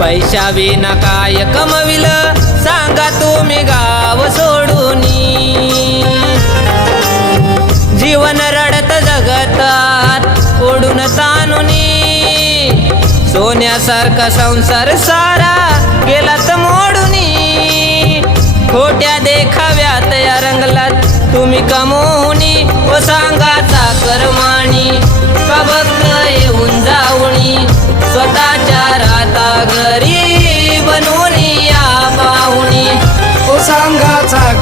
पैशा विना काय कमविल? सांगा तुम्ही गाव सोडून. जीवन रडत जगतात ओढून तानुनी सोन्यासारखा संसार सारा गेलात मोडूनी. खोट्या देखाव्यात या रंगलात तुम्ही कमवूनी. व सांगा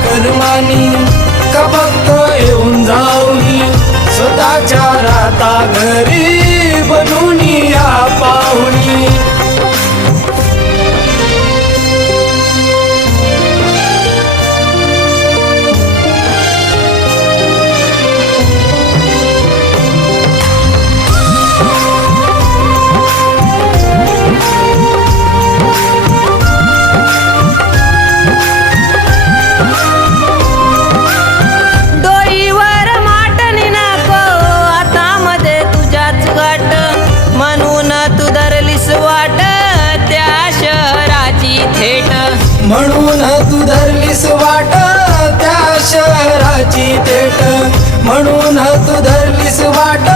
सांगाचा थेट. म्हणून तू धरलीस वाट त्या शहराची थेट. म्हणून तू धरलीस वाट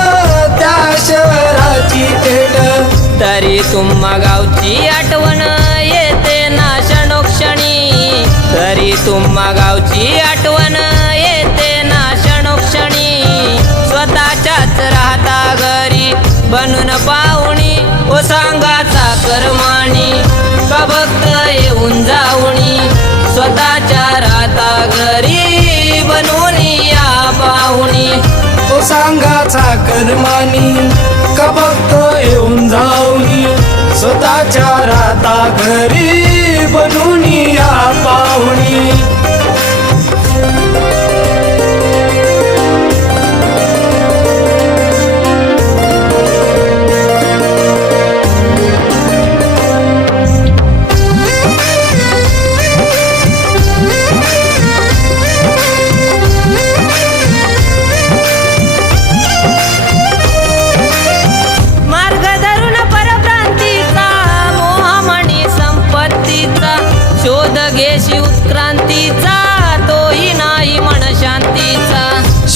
त्या शहराची थेट. तरी तुम्हा गावची आठवण येते ना क्षणोक्षणी. तरी तुम्हा गावची आठवण येते ना क्षणोक्षणी. स्वतःच्याच राहता घरी बनून पाहुणी ओ सांगाचा तो सांगाचा कप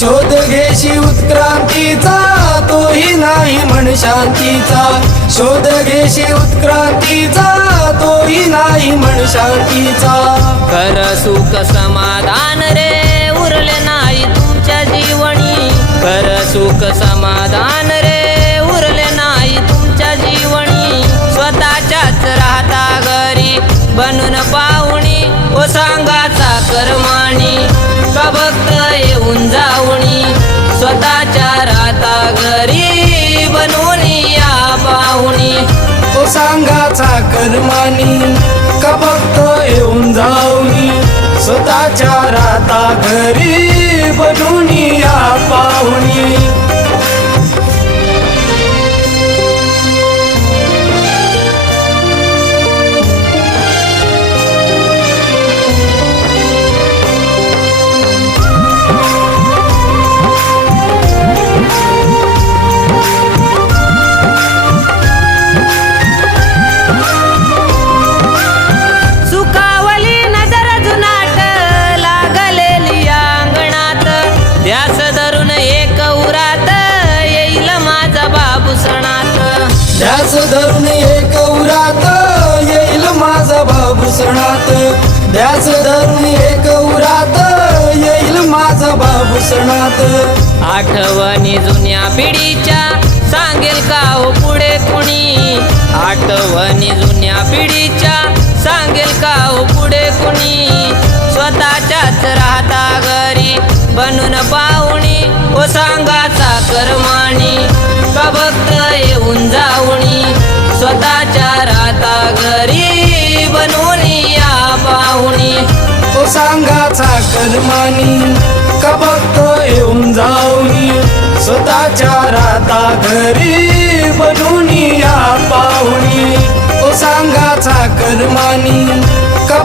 शोध घेशी उत्क्रांतीचा तोही नाही म्हण शांतीचा. शोध घेशी उत्क्रांतीचा तोही नाही म्हण शांतीचा. कर सुख समाधान रे उरले नाही तुमच्या जीवनी. कर सुख समाधान सांगाचा कर्मानी का फक्त येऊन जाऊनी स्वतःच्या राता घरी ध्यास धरून एक उरात येईल माझा बाबू सणात. ध्यास धरून एक उरात येईल माझा बाबू सणात. आठवणी जुन्या पिढीच्या सांगेल का हो पुढे कुणी? आठवणी जुन्या पिढीच्या सांगेल का हो पुढे कुणी? स्वतःच्याच राहता घरी बनून पाहुणी ओ सांगाचा कर्माणी. का भक्त येऊन जा सांगाचा कलमानी का फक्त येऊन जाऊनी. स्वतःच्या राता घरी बनून या पाहुणी तो सांगाचा कलमानी का